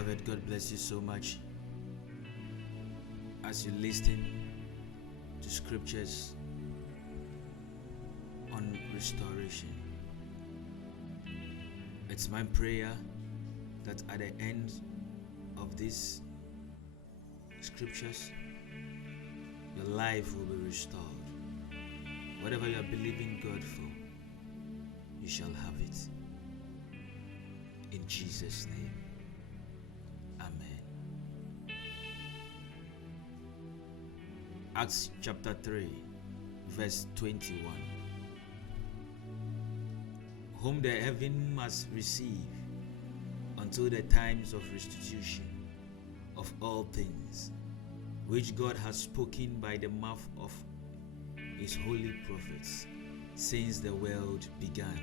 Beloved, God bless you so much as you listen to scriptures on restoration. It's my prayer that at the end of these scriptures, your life will be restored. Whatever you are believing God for, you shall have it. In Jesus' name. Amen. Acts chapter 3, verse 21. Whom the heaven must receive until the times of restitution of all things, which God has spoken by the mouth of his holy prophets since the world began.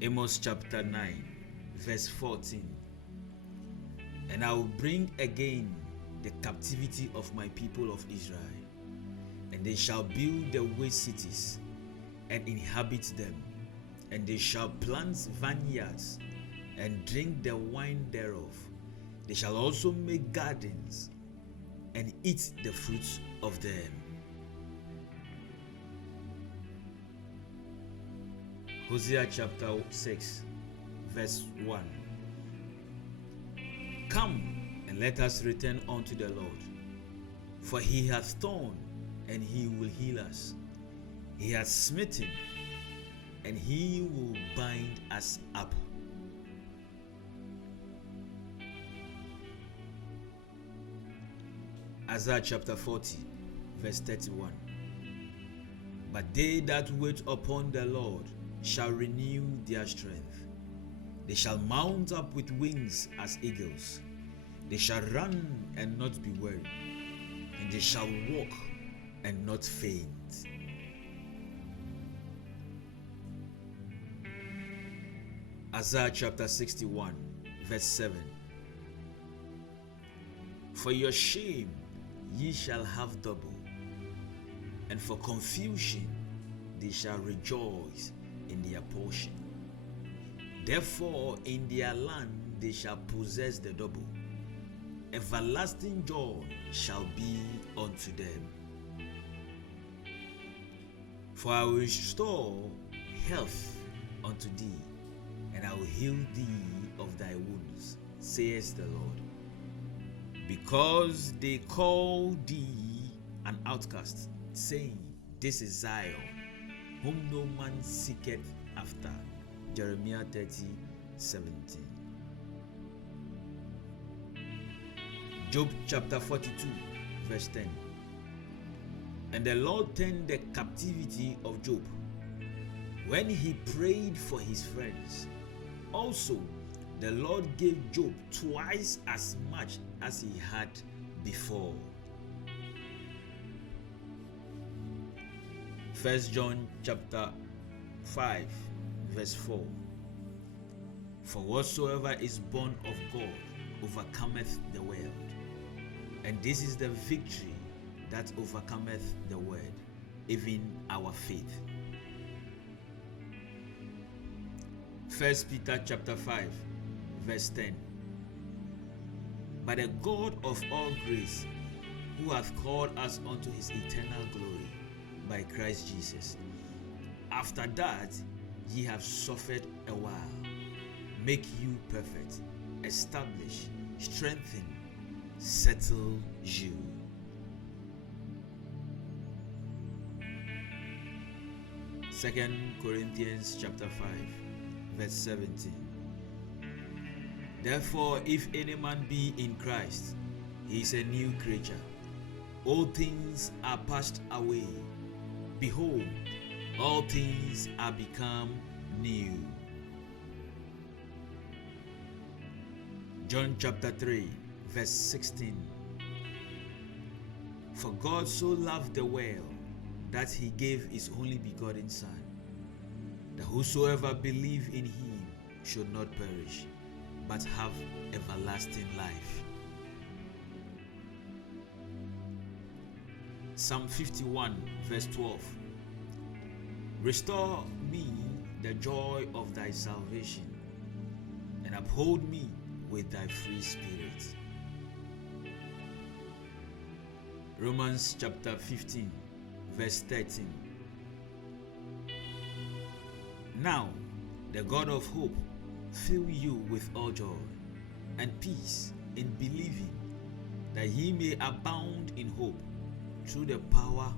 Amos chapter 9, verse 14. And I will bring again the captivity of my people of Israel, and they shall build the waste cities and inhabit them, and they shall plant vineyards and drink the wine thereof. They shall also make gardens and eat the fruits of them. Hosea chapter 6, verse 1. Come and let us return unto the Lord, for he hath torn and he will heal us. He hath smitten and he will bind us up. Isaiah chapter 40, verse 31. But they that wait upon the Lord shall renew their strength. They shall mount up with wings as eagles. They shall run and not be weary, and they shall walk and not faint. Isaiah chapter 61, verse 7. For your shame ye shall have double, and for confusion they shall rejoice in their portion. Therefore in their land they shall possess the double. Everlasting joy shall be unto them. For I will restore health unto thee, and I will heal thee of thy wounds, saith the Lord. Because they call thee an outcast, saying, This is Zion, whom no man seeketh after. Jeremiah 30:17. Job chapter 42, verse 10. And the Lord turned the captivity of Job when he prayed for his friends. Also, the Lord gave Job twice as much as he had before. 1 John chapter 5, verse 4. For whatsoever is born of God overcometh the world, and this is the victory that overcometh the world, even our faith. 1 Peter chapter 5, verse 10. But the God of all grace, who hath called us unto his eternal glory by Christ Jesus, after that ye have suffered a while, make you perfect, establish, strengthen, settle you. Second Corinthians chapter 5, verse 17. Therefore, if any man be in Christ, he is a new creature. All things are passed away. Behold, all things are become new. John chapter 3, verse 16. For God so loved the world that he gave his only begotten Son, that whosoever believe in him should not perish, but have everlasting life. Psalm 51, verse 12. Restore me the joy of thy salvation, and uphold me with thy free spirit. Romans chapter 15, verse 13. Now, the God of hope fill you with all joy and peace in believing, that ye may abound in hope through the power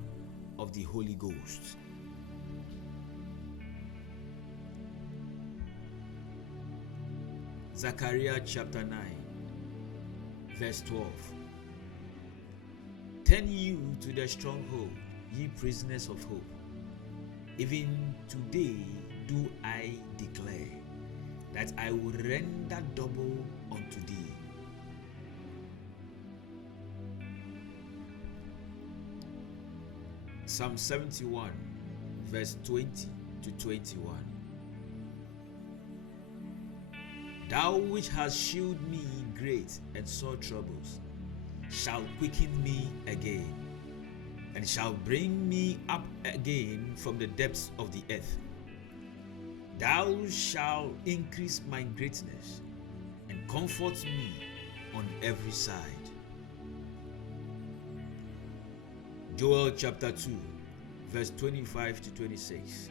of the Holy Ghost. Zechariah chapter 9, verse 12. Turn you to the stronghold, ye prisoners of hope. Even today do I declare that I will render double unto thee. Psalm 71, verse 20 to 21. Thou which hast shewed me great and sore troubles, shall quicken me again, and shall bring me up again from the depths of the earth. Thou shalt increase my greatness, and comfort me on every side. Joel chapter 2, verse 25 to 26.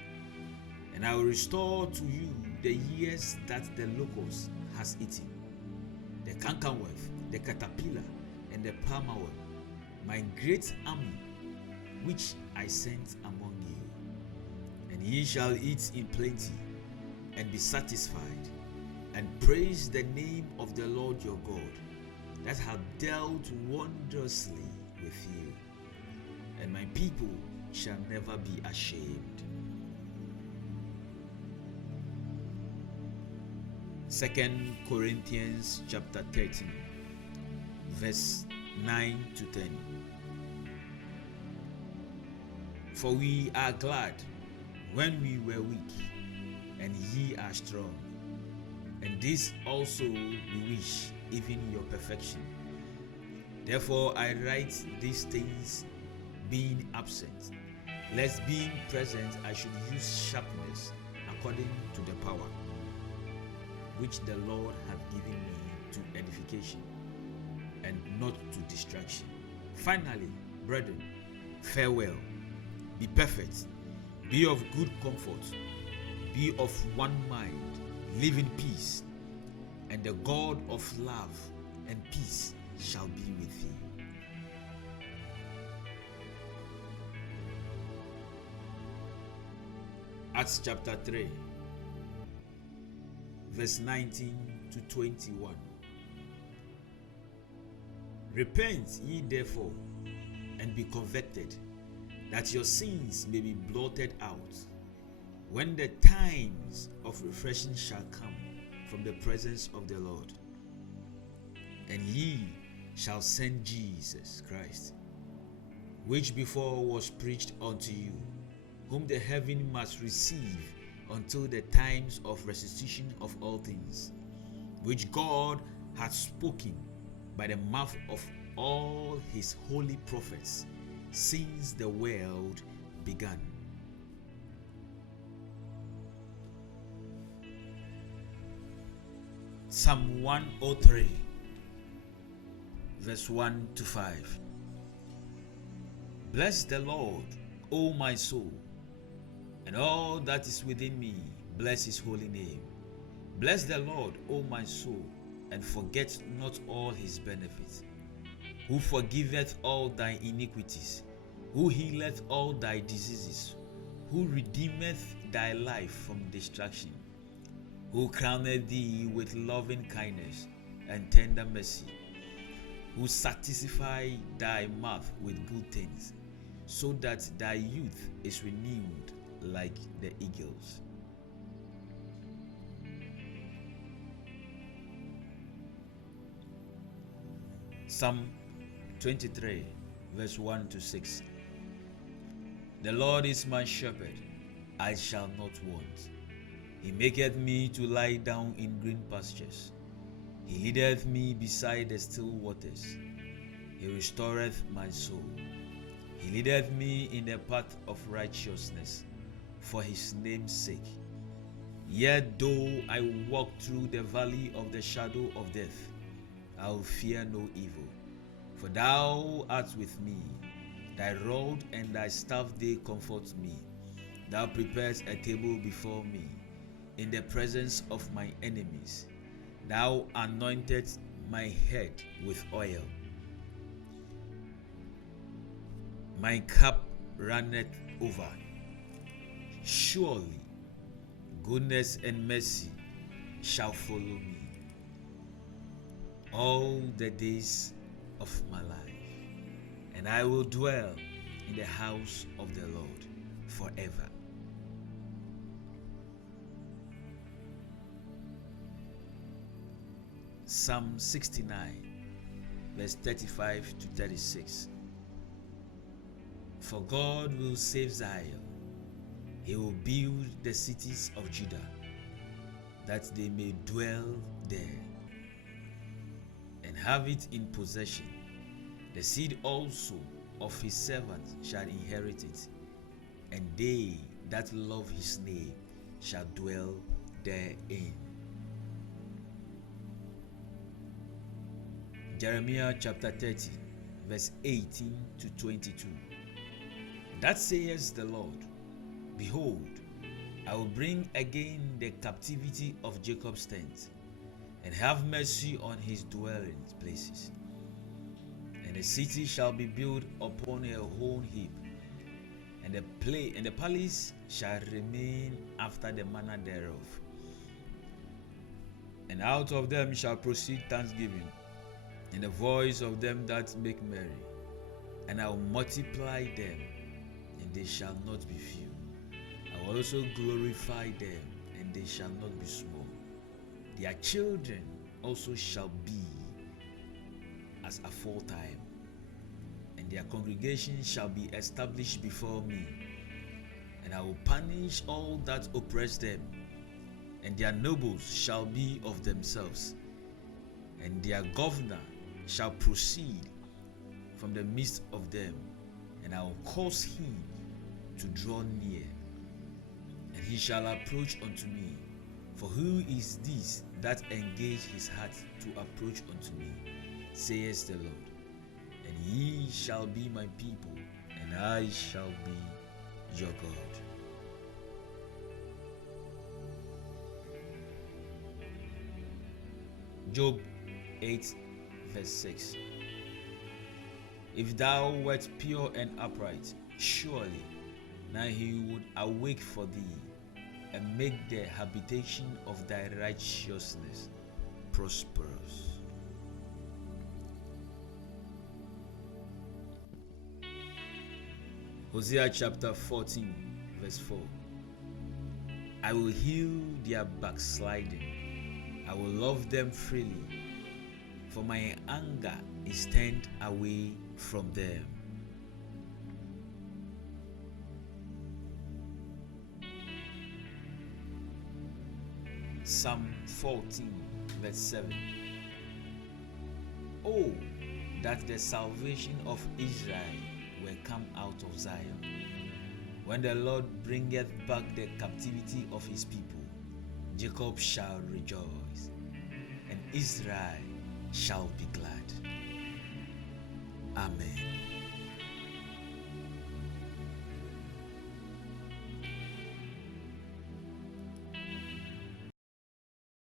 And I will restore to you the years that the locust has eaten, the cankerworm, the caterpillar, and the palmerworm, my great army which I sent among you. And ye shall eat in plenty, and be satisfied, and praise the name of the Lord your God, that hath dealt wondrously with you. And my people shall never be ashamed. 2 Corinthians chapter 13, verse 9 to 10. For we are glad when we were weak, and ye are strong. And this also we wish, even your perfection. Therefore I write these things being absent, lest being present I should use sharpness according to the power which the Lord hath given me to edification, and not to distraction. Finally, brethren, farewell. Be perfect, be of good comfort, be of one mind, live in peace, and the God of love and peace shall be with you. Acts chapter 3, verse 19 to 21. Repent ye therefore, and be converted, that your sins may be blotted out, when the times of refreshing shall come from the presence of the Lord. And ye shall send Jesus Christ, which before was preached unto you, whom the heaven must receive until the times of restitution of all things, which God hath spoken by the mouth of all his holy prophets since the world began. Psalm 103, verse 1 to 5. Bless the Lord, O my soul, and all that is within me, bless his holy name. Bless the Lord, O my soul, and forget not all his benefits, who forgiveth all thy iniquities, who healeth all thy diseases, who redeemeth thy life from destruction, who crowneth thee with loving kindness and tender mercy, who satisfy thy mouth with good things, so that thy youth is renewed like the eagles. Psalm 23, verse 1 to 6. The Lord is my shepherd, I shall not want. He maketh me to lie down in green pastures. He leadeth me beside the still waters. He restoreth my soul. He leadeth me in the path of righteousness for his name's sake. Yet though I walk through the valley of the shadow of death, I will fear no evil. For thou art with me, thy rod and thy staff they comfort me. Thou preparest a table before me in the presence of my enemies. Thou anointest my head with oil. My cup runneth over. Surely goodness and mercy shall follow me all the days of my life, and I will dwell in the house of the Lord forever. Psalm 69, verse 35 to 36. For God will save Zion. He will build the cities of Judah, that they may dwell there and have it in possession. The seed also of his servants shall inherit it, and they that love his name shall dwell therein. Jeremiah chapter 30, verse 18 to 22. That says the Lord, Behold, I will bring again the captivity of Jacob's tent, and have mercy on his dwelling places. And the city shall be built upon a whole heap, and the palace shall remain after the manner thereof. And out of them shall proceed thanksgiving, and the voice of them that make merry. And I will multiply them, and they shall not be few. I will also glorify them, and they shall not be small. Their children also shall be as aforetime, and their congregation shall be established before me. And I will punish all that oppress them, and their nobles shall be of themselves, and their governor shall proceed from the midst of them, and I will cause him to draw near, and he shall approach unto me. For who is this that engage his heart to approach unto me, saith the Lord? And ye shall be my people, and I shall be your God. Job 8, verse 6. If thou wert pure and upright, surely now he would awake for thee, and make the habitation of thy righteousness prosperous. Hosea chapter 14, verse 4. I will heal their backsliding. I will love them freely, for my anger is turned away from them. Psalm 14, verse 7. Oh, that the salvation of Israel were come out of Zion, when the Lord bringeth back the captivity of his people. Jacob shall rejoice, and Israel shall be glad. Amen.